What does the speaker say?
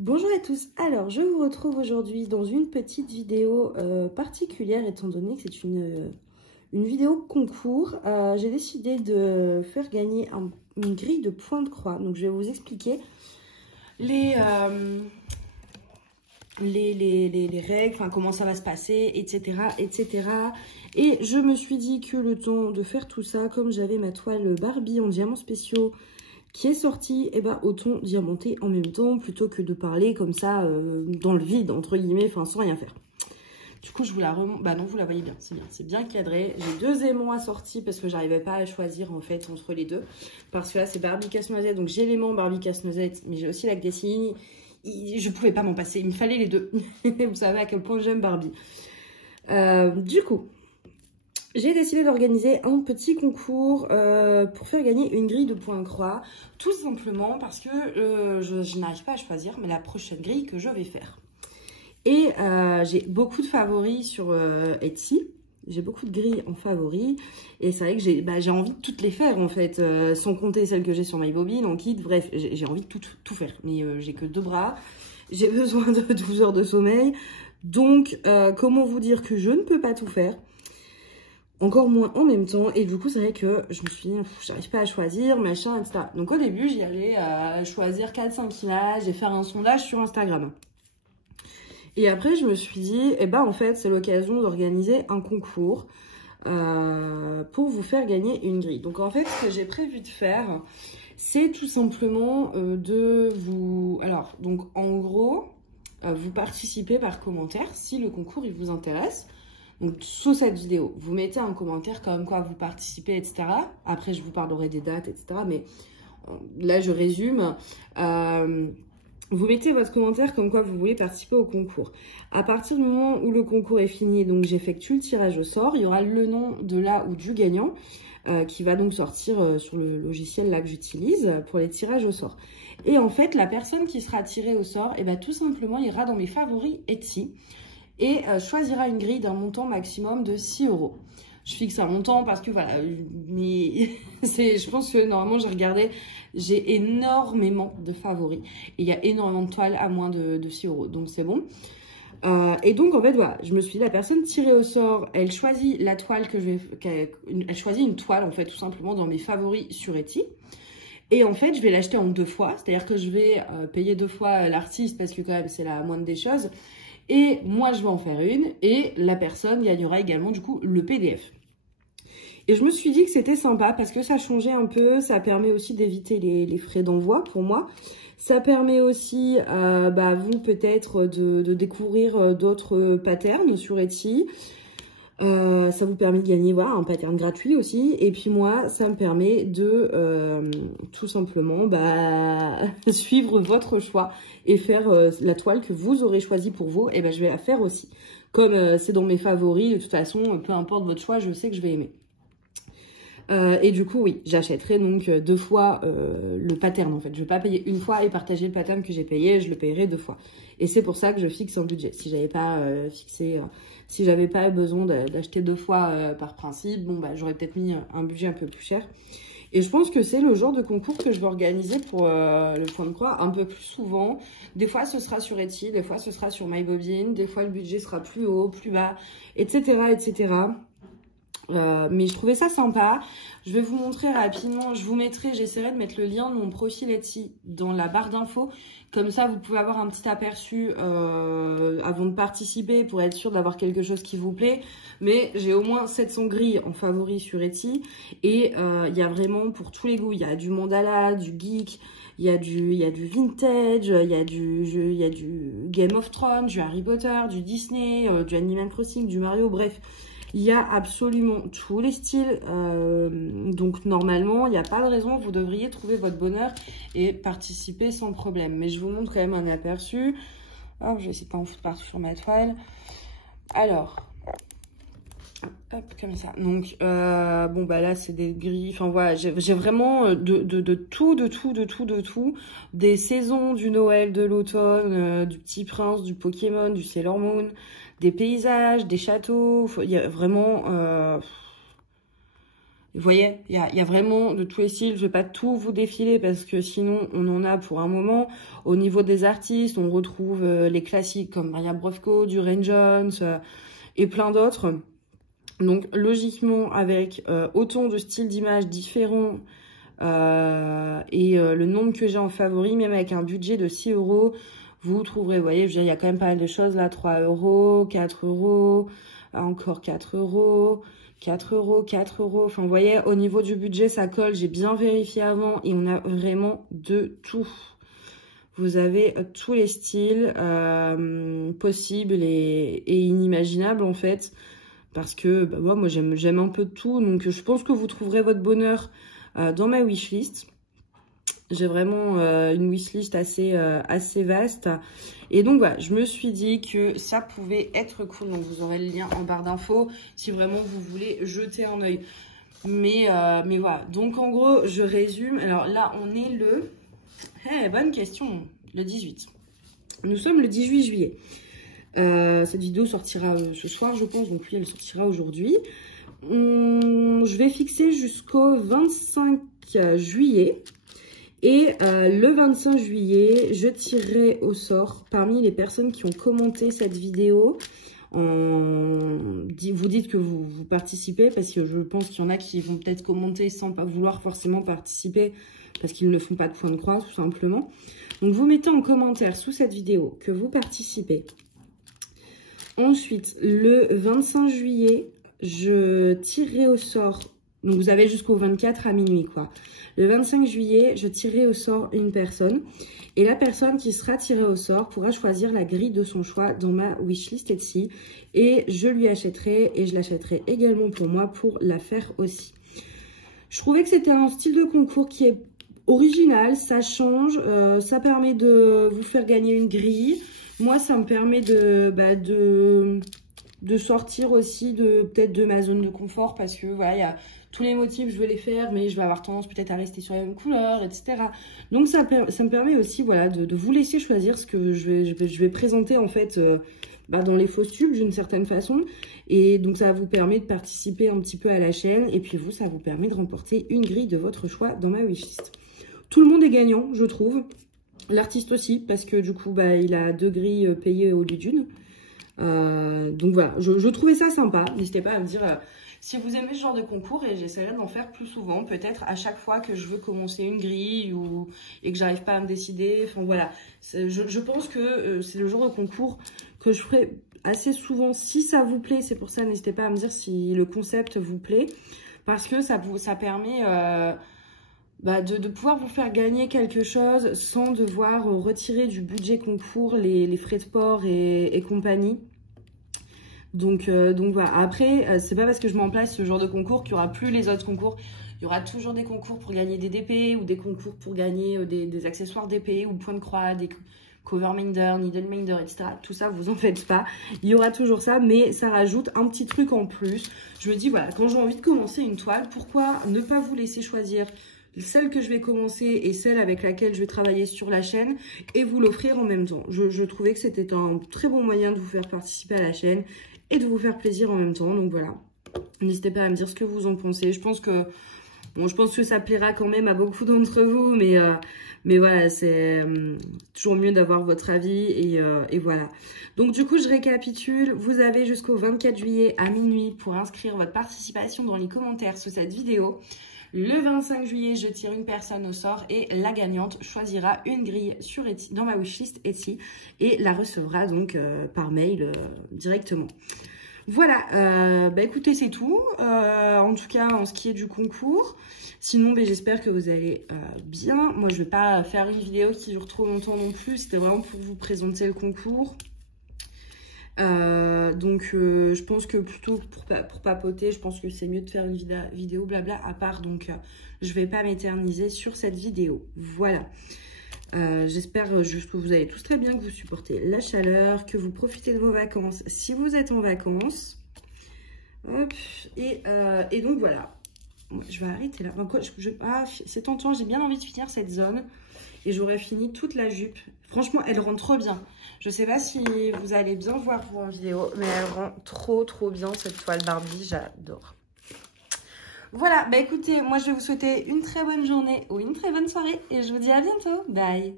Bonjour à tous, alors je vous retrouve aujourd'hui dans une petite vidéo particulière étant donné que c'est une vidéo concours. J'ai décidé de faire gagner une grille de points de croix, donc je vais vous expliquer les règles, enfin, comment ça va se passer, etc., etc. Et je me suis dit que le temps de faire tout ça, comme j'avais ma toile Barbie en diamants spéciaux qui est sortie, et ben autant diamanter en même temps plutôt que de parler comme ça dans le vide, entre guillemets, enfin sans rien faire. Du coup, je vous la remonte. Bah non, vous la voyez bien, c'est bien cadré. J'ai deux aimants assortis parce que j'arrivais pas à choisir en fait entre les deux. Parce que là, c'est Barbie casse-noisette, donc j'ai l'aimant Barbie casse-noisette, mais j'ai aussi la Dessine. Je pouvais pas m'en passer, il me fallait les deux. Vous savez à quel point j'aime Barbie. Du coup, j'ai décidé d'organiser un petit concours pour faire gagner une grille de points croix. Tout simplement parce que je n'arrive pas à choisir mais la prochaine grille que je vais faire. Et j'ai beaucoup de favoris sur Etsy. J'ai beaucoup de grilles en favoris. Et c'est vrai que j'ai envie de toutes les faire en fait. Sans compter celles que j'ai sur MyBobby, en kit. Bref, j'ai envie de tout faire. Mais j'ai que 2 bras. J'ai besoin de 12 heures de sommeil. Donc, comment vous dire que je ne peux pas tout faire? Encore moins en même temps, et du coup c'est vrai que je me suis dit j'arrive pas à choisir, machin, etc. Donc au début j'y allais choisir 4-5 images et faire un sondage sur Instagram. Et après je me suis dit, eh ben en fait c'est l'occasion d'organiser un concours pour vous faire gagner une grille. Donc en fait ce que j'ai prévu de faire, c'est tout simplement de vous... Alors donc en gros, vous participez par commentaire si le concours il vous intéresse. Donc, sous cette vidéo, vous mettez un commentaire comme quoi vous participez, etc. Après, je vous parlerai des dates, etc. Mais là, je résume. Vous mettez votre commentaire comme quoi vous voulez participer au concours. À partir du moment où le concours est fini, donc j'effectue le tirage au sort, il y aura le nom de là ou du gagnant qui va donc sortir sur le logiciel là que j'utilise pour les tirages au sort. Et en fait, la personne qui sera tirée au sort, et ben, tout simplement, ira dans mes favoris Etsy et choisira une grille d'un montant maximum de 6 €. Je fixe un montant parce que voilà, mais je pense que normalement j'ai regardé, j'ai énormément de favoris et il y a énormément de toiles à moins de 6 €, donc c'est bon. Et donc en fait voilà, je me suis dit, la personne tirée au sort, elle choisit la toile que je vais, elle choisit une toile en fait tout simplement dans mes favoris sur Etsy. Et en fait, je vais l'acheter en 2 fois, c'est-à-dire que je vais payer 2 fois l'artiste parce que quand même c'est la moindre des choses. Et moi, je vais en faire une et la personne gagnera également du coup le PDF. Et je me suis dit que c'était sympa parce que ça changeait un peu, ça permet aussi d'éviter les frais d'envoi pour moi. Ça permet aussi, vous peut-être de découvrir d'autres patterns sur Etsy. Ça vous permet de gagner voilà, un pattern gratuit aussi. Et puis moi, ça me permet de tout simplement suivre votre choix et faire la toile que vous aurez choisie pour vous. Et ben je vais la faire aussi. Comme c'est dans mes favoris, de toute façon, peu importe votre choix, je sais que je vais aimer. Et du coup, oui, j'achèterai donc 2 fois le pattern en fait. Je ne vais pas payer une fois et partager le pattern que j'ai payé, je le payerai 2 fois. Et c'est pour ça que je fixe un budget. Si j'avais pas fixé, si j'avais pas besoin d'acheter 2 fois par principe, bon j'aurais peut-être mis un budget un peu plus cher. Et je pense que c'est le genre de concours que je vais organiser pour le point de croix un peu plus souvent. Des fois, ce sera sur Etsy, des fois, ce sera sur MyBobby, des fois, le budget sera plus haut, plus bas, etc., etc. Mais je trouvais ça sympa. Je vais vous montrer rapidement, j'essaierai de mettre le lien de mon profil Etsy dans la barre d'infos. Comme ça, vous pouvez avoir un petit aperçu avant de participer pour être sûr d'avoir quelque chose qui vous plaît. Mais j'ai au moins 700 grilles en favoris sur Etsy. Et il y a vraiment pour tous les goûts. Il y a du mandala, du geek, il y a du vintage, il y a du Game of Thrones, du Harry Potter, du Disney, du Animal Crossing, du Mario, bref. Il y a absolument tous les styles, donc normalement, il n'y a pas de raison, vous devriez trouver votre bonheur et participer sans problème. Mais je vous montre quand même un aperçu. Oh, je vais essayer de pas en foutre partout sur ma toile. Alors, hop, comme ça. Donc, là, c'est des grilles. Enfin, voilà, j'ai vraiment de tout. Des saisons, du Noël, de l'automne, du Petit Prince, du Pokémon, du Sailor Moon, des paysages, des châteaux. Il y a vraiment... Vous voyez, il y a vraiment de tous les styles. Je vais pas tout vous défiler parce que sinon, on en a pour un moment. Au niveau des artistes, on retrouve les classiques comme Maria Brovko, Duran Jones et plein d'autres. Donc, logiquement, avec autant de styles d'images différents et le nombre que j'ai en favori, même avec un budget de 6 €, vous trouverez, vous voyez, je veux dire, il y a quand même pas mal de choses là, 3 €, 4 €, encore 4 €, 4 €, 4 €. Enfin, vous voyez, au niveau du budget, ça colle. J'ai bien vérifié avant et on a vraiment de tout. Vous avez tous les styles possibles et inimaginables, en fait. Parce que bah, moi j'aime un peu de tout. Donc, je pense que vous trouverez votre bonheur dans ma wishlist. J'ai vraiment une wishlist assez vaste. Et donc, voilà, je me suis dit que ça pouvait être cool. Donc, vous aurez le lien en barre d'infos si vraiment vous voulez jeter un œil. Mais voilà. Donc, en gros, je résume. Alors là, on est le... bonne question. Le 18. Nous sommes le 18 juillet. Cette vidéo sortira ce soir, je pense. Donc, lui, elle sortira aujourd'hui. Je vais fixer jusqu'au 25 juillet. Et le 25 juillet, je tirerai au sort parmi les personnes qui ont commenté cette vidéo. Vous dites que vous participez parce que je pense qu'il y en a qui vont peut-être commenter sans pas vouloir forcément participer parce qu'ils ne font pas de point de croix tout simplement. Donc vous mettez en commentaire sous cette vidéo que vous participez. Ensuite, le 25 juillet, je tirerai au sort. Donc vous avez jusqu'au 24 à minuit quoi. Le 25 juillet, je tirerai au sort une personne. Et la personne qui sera tirée au sort pourra choisir la grille de son choix dans ma wishlist Etsy. Et je lui achèterai et je l'achèterai également pour moi pour la faire aussi. Je trouvais que c'était un style de concours qui est original, ça change, ça permet de vous faire gagner une grille. Moi, ça me permet de sortir aussi peut-être de ma zone de confort parce que voilà, il y a tous les motifs, je veux les faire, mais je vais avoir tendance peut-être à rester sur la même couleur, etc. Donc, ça me permet aussi voilà, de vous laisser choisir ce que je vais présenter en fait dans les fausses tubes d'une certaine façon. Et donc, ça vous permet de participer un petit peu à la chaîne. Et puis, vous, ça vous permet de remporter une grille de votre choix dans ma wishlist. Tout le monde est gagnant, je trouve. L'artiste aussi, parce que du coup, il a 2 grilles payées au lieu d'une. Donc voilà, je trouvais ça sympa. N'hésitez pas à me dire si vous aimez ce genre de concours et j'essaierai d'en faire plus souvent. Peut-être à chaque fois que je veux commencer une grille et que j'arrive pas à me décider. Enfin voilà, je pense que c'est le genre de concours que je ferai assez souvent si ça vous plaît. C'est pour ça, n'hésitez pas à me dire si le concept vous plaît. Parce que ça permet... de pouvoir vous faire gagner quelque chose sans devoir retirer du budget concours les frais de port et compagnie. Donc voilà. Après, c'est pas parce que je m'en place ce genre de concours qu'il y aura plus les autres concours. Il y aura toujours des concours pour gagner des DP ou des concours pour gagner des accessoires DP ou points de croix, des cover minder, needle minder, etc. Tout ça, vous en faites pas. Il y aura toujours ça, mais ça rajoute un petit truc en plus. Je me dis, voilà, quand j'ai envie de commencer une toile, pourquoi ne pas vous laisser choisir celle que je vais commencer et celle avec laquelle je vais travailler sur la chaîne et vous l'offrir en même temps. Je trouvais que c'était un très bon moyen de vous faire participer à la chaîne et de vous faire plaisir en même temps. Donc voilà, n'hésitez pas à me dire ce que vous en pensez. Je pense que ça plaira quand même à beaucoup d'entre vous, mais voilà, c'est toujours mieux d'avoir votre avis et voilà. Donc du coup, je récapitule. Vous avez jusqu'au 24 juillet à minuit pour inscrire votre participation dans les commentaires sous cette vidéo. Le 25 juillet, je tire une personne au sort et la gagnante choisira une grille sur Etsy, dans ma wishlist Etsy et la recevra donc par mail directement. Voilà, écoutez, c'est tout. En tout cas, en ce qui est du concours. Sinon, j'espère que vous allez bien. Moi, je ne vais pas faire une vidéo qui dure trop longtemps non plus. C'était vraiment pour vous présenter le concours. Je pense que plutôt pour papoter, je pense que c'est mieux de faire une vidéo blabla à part. Donc, je vais pas m'éterniser sur cette vidéo. Voilà. J'espère juste que vous allez tous très bien, que vous supportez la chaleur, que vous profitez de vos vacances si vous êtes en vacances. Hop. Et donc, voilà. Je vais arrêter là. C'est tentant, j'ai bien envie de finir cette zone. Et j'aurais fini toute la jupe. Franchement, elle rend trop bien. Je sais pas si vous allez bien voir en vidéo, mais elle rend trop bien cette toile Barbie. J'adore. Voilà, bah écoutez, moi je vais vous souhaiter une très bonne journée ou une très bonne soirée et je vous dis à bientôt. Bye!